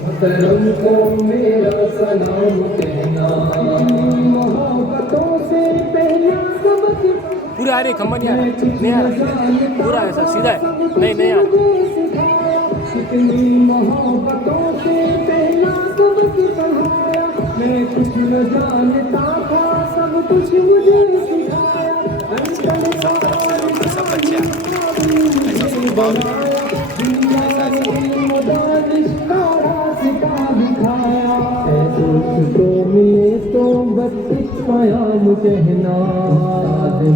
محترم کو میرا سلام کہنا، محبتوں سے پہلے سبق پورا آ رہی کھمبا نہیں آ رہا، نہیں آ رہا، پورا ایسا سیدھا ہے، نہیں آ رہا. کتنی محبتوں سے پہلا سبق پڑھایا، میں کچھ نہ جانتا تھا سب کچھ مجھے سکھایا. سب بچے ایسا سن باؤ تو بس ایک پیام کہنا،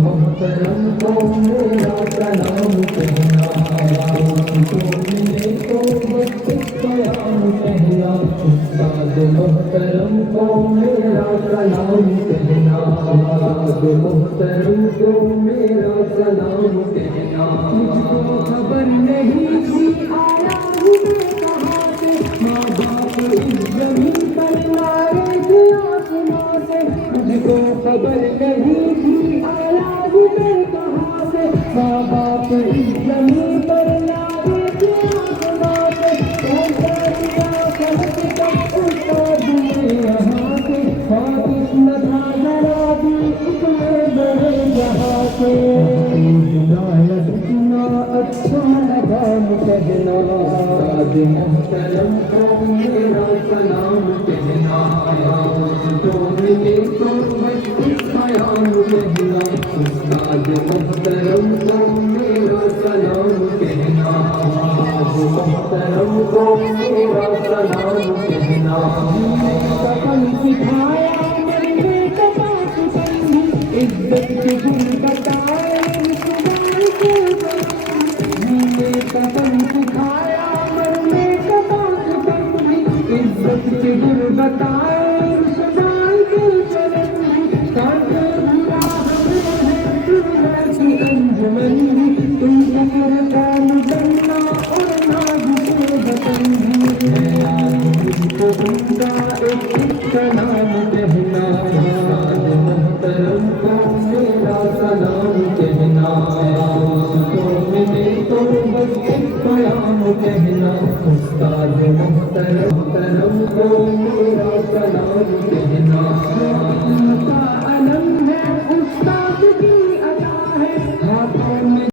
محترم کو میرا سلام کہنا. تو بس ایک پیام کہنا، استاد محترم کو میرا سلام کہنا، محترم کو میرا سلام کہنا. مجھ کو خبر نہیں تھی آیا ہوں میں کہاں سے، ماں باپ اس زمین پر لائے تھے آسمان سے. مجھ کو خبر نہیں تھی آیا ہوں میں کہاں سے، ماں باپ اس زمین پر لائے تھے آسمان سے. پہنچا دیا فلک کا استاد نے یہاں سے، خواہش نہ تھا ذرا بھی اتنے بڑے جہاں سے. اتنا اچھا لگام کہنا، استاد محترم کو میرا سلام کہنا. تو ملے تو بس ایک پیام کہنا، استاد محترم کو میرا سلام کہنا، محترم کو میرا سلام کہنا. سفل سکھایا مرنے کا بات سمجھی، عزت کے گن بتائے رشتےدار کے جینے کا فن سکھایا مرنے کا بات سمجھی، عزت کے گن بتائے رشتےدار کے چلنجی. کاٹے برا ہم ہے دنیا کی انجمن بھی، تم فکر کام کرنا اور ناز سے بتنگی. کو بندہ ایک کا نام کہنا، محترم کو میرا سلام کہنا. تو ملے تو بس ایک پیام کہنا، استاد محترم کو میرا